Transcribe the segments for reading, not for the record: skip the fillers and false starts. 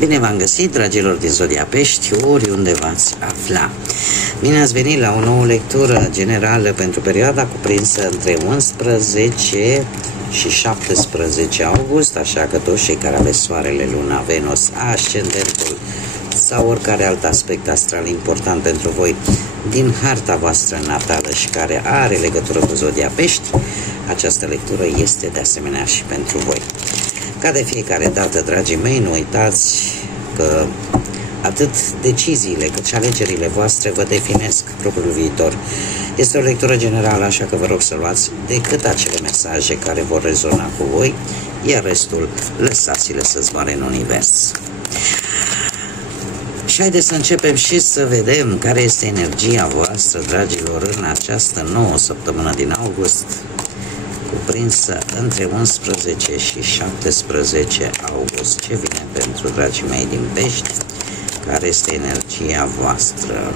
Bine v-am găsit, dragilor din Zodia Pești, oriunde v-ați afla. Bine ați venit la o nouă lectură generală pentru perioada cuprinsă între 11 și 17 august, așa că toți cei care aveți Soarele, Luna, Venus, Ascendentul sau oricare alt aspect astral important pentru voi din harta voastră natală și care are legătură cu Zodia Pești, această lectură este de asemenea și pentru voi. Ca de fiecare dată, dragii mei, nu uitați că atât deciziile cât și alegerile voastre vă definesc propriul viitor. Este o lectură generală, așa că vă rog să luați decât acele mesaje care vor rezona cu voi, iar restul lăsați-le să zboare în univers. Și haideți să începem și să vedem care este energia voastră, dragilor, în această nouă săptămână din august, cuprinsă între 11 și 17 august. Ce vine pentru dragii mei din Pești? Care este energia voastră?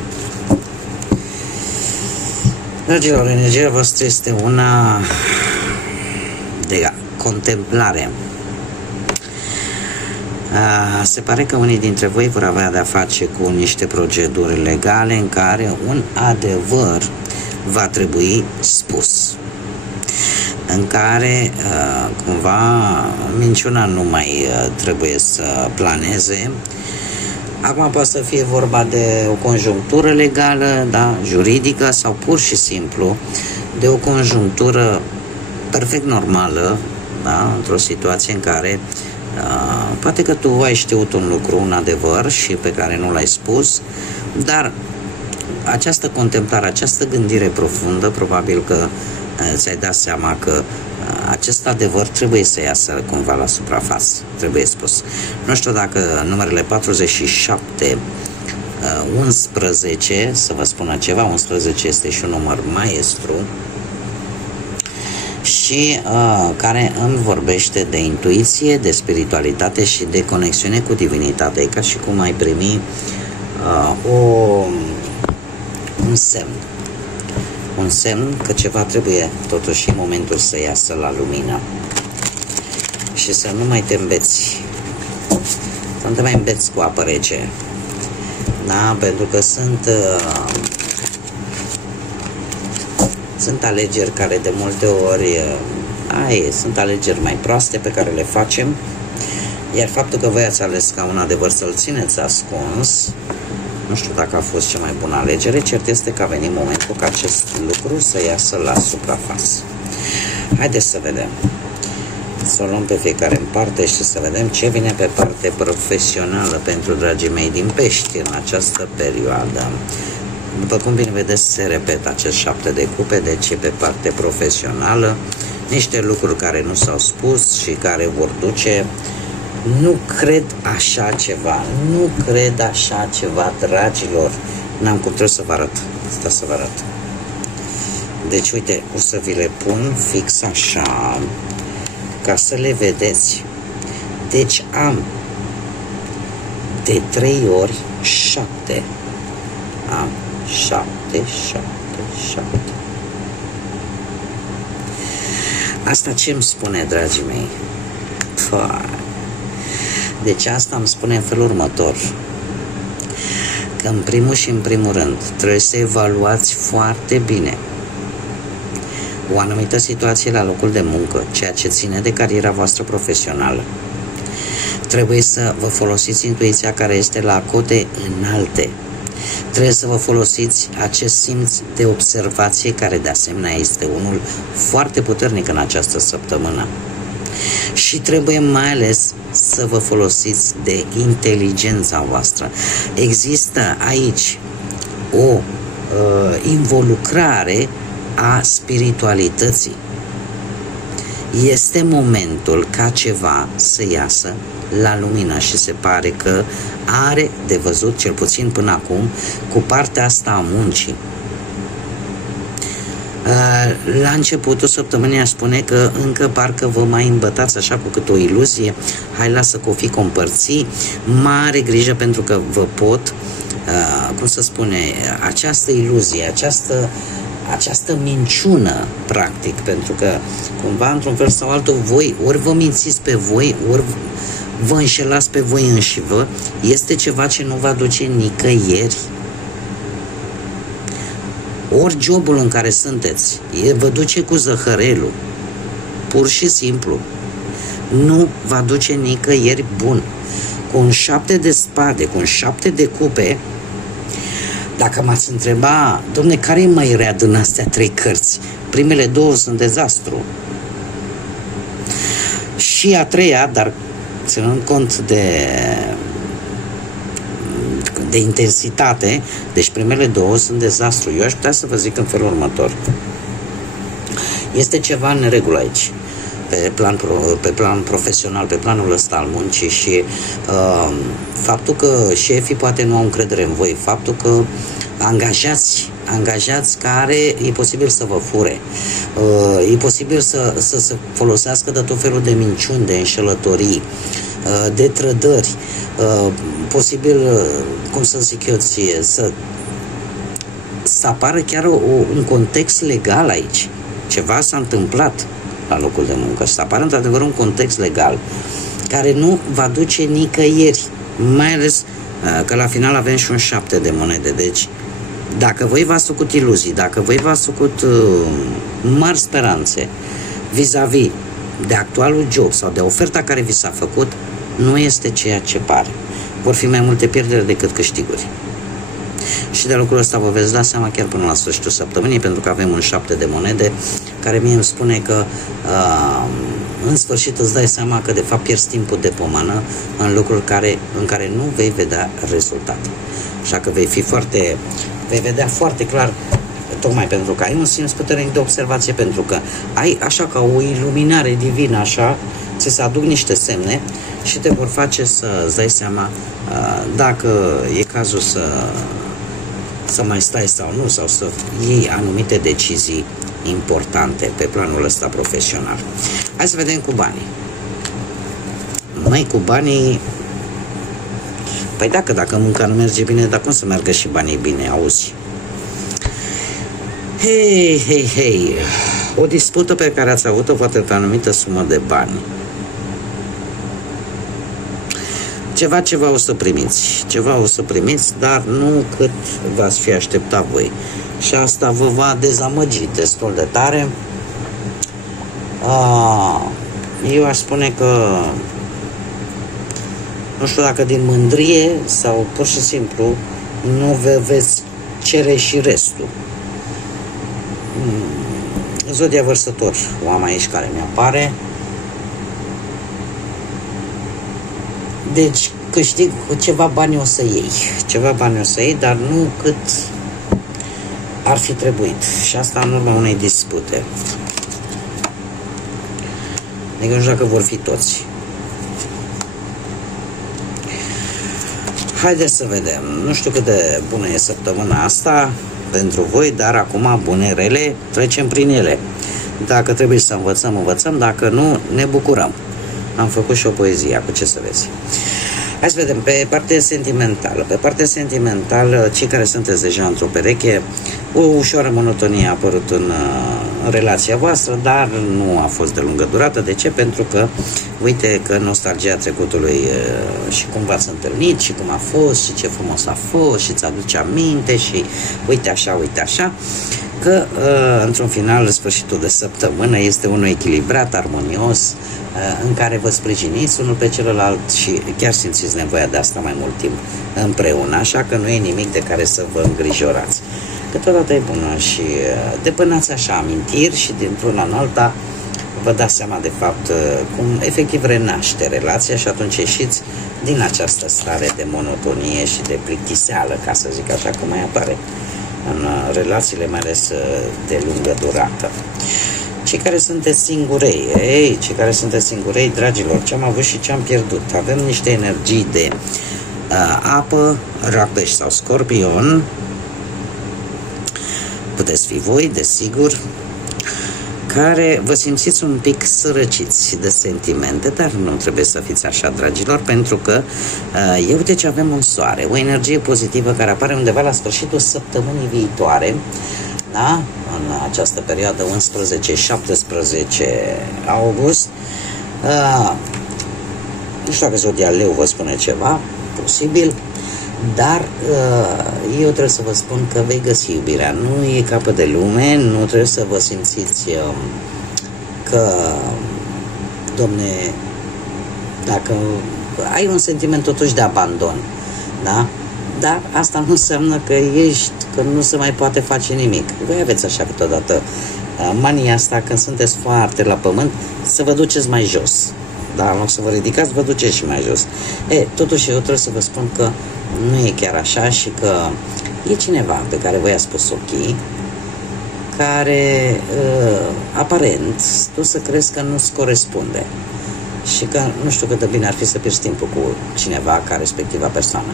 Dragilor, energia voastră este una de contemplare. Se pare că unii dintre voi vor avea de-a face cu niște proceduri legale în care un adevăr va trebui spus, în care cumva minciuna nu mai trebuie să planeze. Acum poate să fie vorba de o conjunctură legală, da, juridică, sau pur și simplu de o conjunctură perfect normală, da, într-o situație în care poate că tu ai știut un lucru, un adevăr și pe care nu l-ai spus, dar această contemplare, această gândire profundă, probabil că ți-ai dat seama că acest adevăr trebuie să iasă cumva la suprafață, trebuie spus. Nu știu dacă numerele 47, 11, să vă spună ceva, 11 este și un număr maestru și care îmi vorbește de intuiție, de spiritualitate și de conexiune cu divinitatea. E ca și cum ai primi un semn că ceva trebuie totuși în momentul să iasă la lumină și să nu mai te îmbeți, să nu te mai îmbeți cu apă rece, da? Pentru că sunt alegeri care de multe ori sunt alegeri mai proaste pe care le facem, iar faptul că voi ați ales ca un adevăr să-l țineți ascuns, nu știu dacă a fost cea mai bună alegere. Cert este că a venit momentul ca acest lucru să iasă la suprafață. Haideți să vedem. Să o luăm pe fiecare în parte și să vedem ce vine pe parte profesională pentru dragii mei din Pești în această perioadă. După cum bine vedeți, se repetă acest 7 de cupe, deci e pe parte profesională. Niște lucruri care nu s-au spus și care vor duce. Nu cred așa ceva, nu cred așa ceva, dragilor. N-am cum, trebuie să vă arăt. Stai să vă arăt. Deci, uite, o să vi le pun fix așa, ca să le vedeți. Deci am de 3 ori 7. Am 7, 7, 7. Asta ce îmi spune, dragii mei? Deci asta îmi spune în felul următor, că în primul și în primul rând trebuie să evaluați foarte bine o anumită situație la locul de muncă, ceea ce ține de cariera voastră profesională. Trebuie să vă folosiți intuiția care este la cote înalte. Trebuie să vă folosiți acest simț de observație care de asemenea este unul foarte puternic în această săptămână. Și trebuie mai ales să vă folosiți de inteligența voastră. Există aici o involucrare a spiritualității. Este momentul ca ceva să iasă la lumină și se pare că are de văzut, cel puțin până acum, cu partea asta a muncii. La începutul săptămânii aș spune că încă parcă vă mai îmbătați așa cu cât o iluzie. Hai, lasă că o fi compărții. Mare grijă, pentru că vă pot, cum să spune, această iluzie, această această minciună, practic, pentru că cumva, într-un fel sau altul, voi ori vă mințiți pe voi, ori vă înșelați pe voi înșivă, este ceva ce nu va duce nicăieri. Ori jobul în care sunteți vă duce cu zăhărelul, pur și simplu, nu va duce nicăieri bun. Cu un 7 de spade, cu un 7 de cupe, dacă m-ați întreba, domne, care e mai rea din astea 3 cărți? Primele 2 sunt dezastru. Și a 3-a, dar ținând cont de intensitate, deci primele 2 sunt dezastru. Eu aș putea să vă zic în felul următor. Este ceva în neregulă aici, pe plan profesional, pe planul ăsta al muncii și faptul că șefii poate nu au încredere în voi, faptul că angajați care e posibil să vă fure, e posibil să se folosească de tot felul de minciuni, de înșelătorii, de trădări, posibil, cum să zic eu ție, să apară chiar un context legal aici. Ceva s-a întâmplat la locul de muncă și să apară într-adevăr un context legal care nu va duce nicăieri, mai ales că la final avem și un 7 de monede. Deci dacă voi v-ați făcut iluzii, dacă voi v-ați făcut mari speranțe vis-a-vis de actualul job sau de oferta care vi s-a făcut, nu este ceea ce pare. Vor fi mai multe pierderi decât câștiguri. Și de lucrul ăsta vă veți da seama chiar până la sfârșitul săptămânii, pentru că avem un 7 de monede care mie îmi spune că în sfârșit îți dai seama că de fapt pierzi timpul de pomană în lucruri în care nu vei vedea rezultate. Așa că vei vedea foarte clar, tocmai pentru că ai un simț puternic de observație, pentru că ai așa ca o iluminare divină, așa, ți se aduc niște semne și te vor face să-ți dai seama dacă e cazul să mai stai sau nu, sau să iei anumite decizii importante pe planul ăsta profesional. Hai să vedem cu banii. Mai cu banii, păi dacă munca nu merge bine, dar cum să meargă și banii bine, auzi? Hei, o dispută pe care ați avut-o poate pe o anumită sumă de bani. Ceva o să primiți, dar nu cât v-ați fi așteptat voi. Și asta vă va dezamăgi destul de tare. Eu aș spune că, nu știu dacă din mândrie sau pur și simplu nu veți cere și restul. Zodia Vărsător, o am aici care mi-apare. Deci câștig cu ceva bani o să iei, dar nu cât ar fi trebuit. Și asta în urma unei dispute. Adică nu știu dacă vor fi toți. Haideți să vedem. Nu știu cât de bună e săptămâna asta pentru voi, dar acum, bune, rele, trecem prin ele. Dacă trebuie să învățăm, dacă nu, ne bucurăm. Am făcut și o poezie, cu ce să vezi. Hai să vedem, pe partea sentimentală, cei care sunteți deja într-o pereche, o ușoară monotonie a apărut în relația voastră, dar nu a fost de lungă durată. De ce? Pentru că, uite că nostalgia trecutului și cum v-ați întâlnit și cum a fost și ce frumos a fost și îți aduce aminte și uite așa, că într-un final, sfârșitul de săptămână este unul echilibrat, armonios, în care vă sprijiniți unul pe celălalt și chiar simțiți nevoia de asta mai mult timp împreună, așa că nu e nimic de care să vă îngrijorați. Câteodată e bună și depănați așa amintiri și dintr-una în alta vă dați seama de fapt cum efectiv renaște relația și atunci ieșiți din această stare de monotonie și de plictiseală, ca să zic așa, cum mai apare în relațiile, mai ales de lungă durată. Cei care sunteți singurei, dragilor, ce am avut și ce am pierdut. Avem niște energii de apă, Rac, Pești sau Scorpion. Puteți fi voi, desigur, care vă simțiți un pic sărăciți de sentimente, dar nu trebuie să fiți așa, dragilor, pentru că uite ce avem un soare, o energie pozitivă care apare undeva la sfârșitul săptămânii viitoare, da? În această perioadă 11-17 august. Nu știu dacă Zodia Leu vă spune ceva, posibil, dar eu trebuie să vă spun că vei găsi iubirea. Nu e capăt de lume, nu trebuie să vă simțiți că, domne, dacă ai un sentiment totuși de abandon, da? Dar asta nu înseamnă că nu se mai poate face nimic. Voi aveți așa câteodată mania asta când sunteți foarte la pământ să vă duceți mai jos. Dar în loc să vă ridicați, vă duceți și mai jos. Totuși eu trebuie să vă spun că nu e chiar așa și că e cineva pe care voi ați spus ochii, care aparent tu să crezi că nu-ți corespunde și că nu știu cât de bine ar fi să pierzi timpul cu cineva ca respectiva persoană.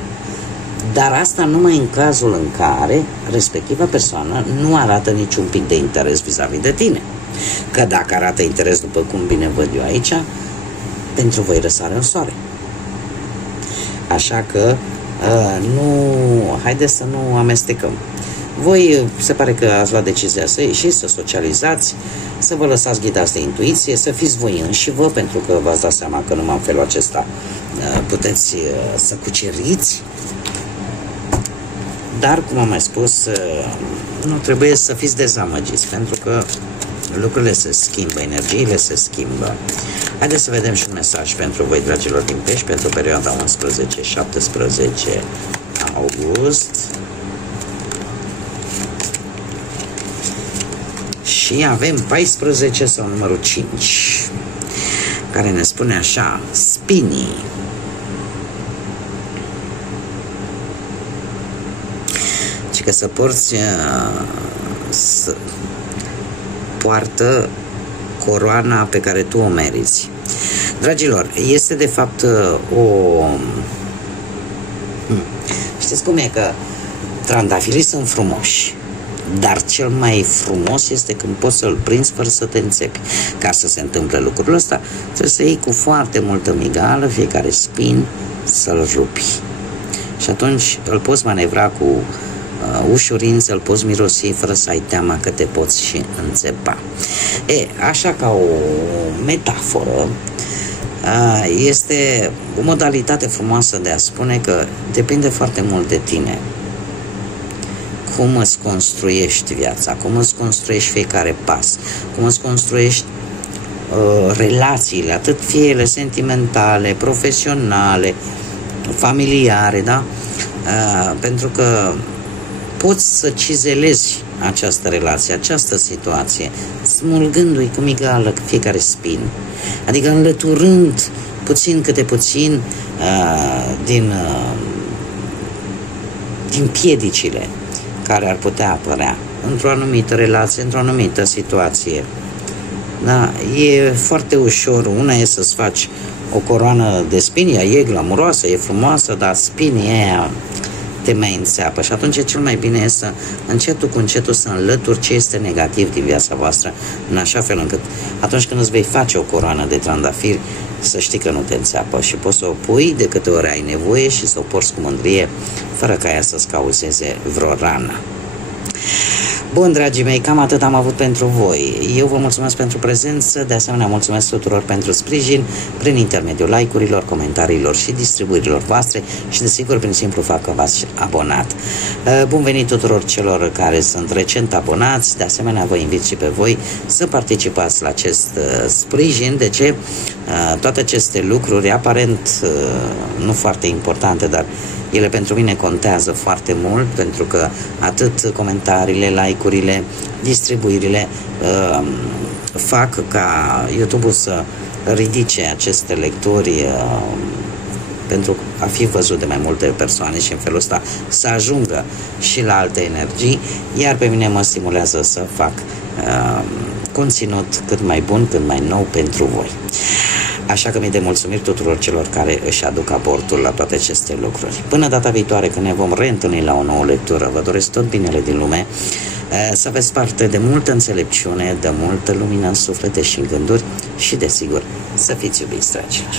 Dar asta numai în cazul în care respectiva persoană nu arată niciun pic de interes vis-a-vis de tine. Că dacă arată interes, după cum bine văd eu aici, pentru voi răsare în soare. Așa că haideți să nu amestecăm. Voi se pare că ați luat decizia să ieșiți, să socializați, să vă lăsați ghidați de intuiție, să fiți voi înși vă, pentru că v-ați dat seama că numai în felul acesta puteți să cuceriți. Dar, cum am mai spus, nu trebuie să fiți dezamăgiți, pentru că lucrurile se schimbă, energiile se schimbă. Haideți să vedem și un mesaj pentru voi, dragilor din Pești, pentru perioada 11-17 august. Și avem 14 sau numărul 5, care ne spune așa: spinii. Și că să porți, să poartă coroana pe care tu o meriți. Dragilor, este de fapt știți cum e, că trandafirii sunt frumoși, dar cel mai frumos este când poți să-l prinzi fără să te înțepi. Ca să se întâmple lucrul ăsta, trebuie să iei cu foarte multă migală fiecare spin, să-l rupi. Și atunci îl poți manevra cu ușurință, îl poți mirosi fără să ai teama că te poți și înțepa. Așa, ca o metaforă, este o modalitate frumoasă de a spune că depinde foarte mult de tine cum îți construiești viața, cum îți construiești fiecare pas, cum îți construiești relațiile, atât fie ele sentimentale, profesionale, familiare, da? Pentru că poți să cizelezi această relație, această situație, smulgându-i cu migală fiecare spin, adică înlăturând puțin câte puțin din piedicile care ar putea apărea într-o anumită relație, într-o anumită situație. Da? E foarte ușor, una e să-ți faci o coroană de spini, ea e glamuroasă, e frumoasă, dar spinii aia te mai înțeapă și atunci cel mai bine e să încetul cu încetul să înlături ce este negativ din viața voastră, în așa fel încât atunci când îți vei face o coroană de trandafiri, să știi că nu te înțeapă și poți să o pui de câte ori ai nevoie și să o porți cu mândrie, fără ca ea să-ți cauzeze vreo rană. Bun, dragii mei, cam atât am avut pentru voi. Eu vă mulțumesc pentru prezență, de asemenea mulțumesc tuturor pentru sprijin prin intermediul like-urilor, comentariilor și distribuirilor voastre și desigur prin simplu fapt că v-ați abonat. Bun venit tuturor celor care sunt recent abonați, de asemenea vă invit și pe voi să participați la acest sprijin. De ce? Toate aceste lucruri, aparent nu foarte importante, dar ele pentru mine contează foarte mult, pentru că atât comentariile, like-urile, distribuirile fac ca YouTube-ul să ridice aceste lecturi pentru a fi văzut de mai multe persoane și în felul ăsta să ajungă și la alte energii, iar pe mine mă stimulează să fac conținut cât mai bun, cât mai nou pentru voi. Așa că mi-e de mulțumiri tuturor celor care își aduc aportul la toate aceste lucruri. Până data viitoare, când ne vom reîntâlni la o nouă lectură, vă doresc tot binele din lume, să aveți parte de multă înțelepciune, de multă lumină în suflete și în gânduri și, desigur, să fiți iubiți, dragilor.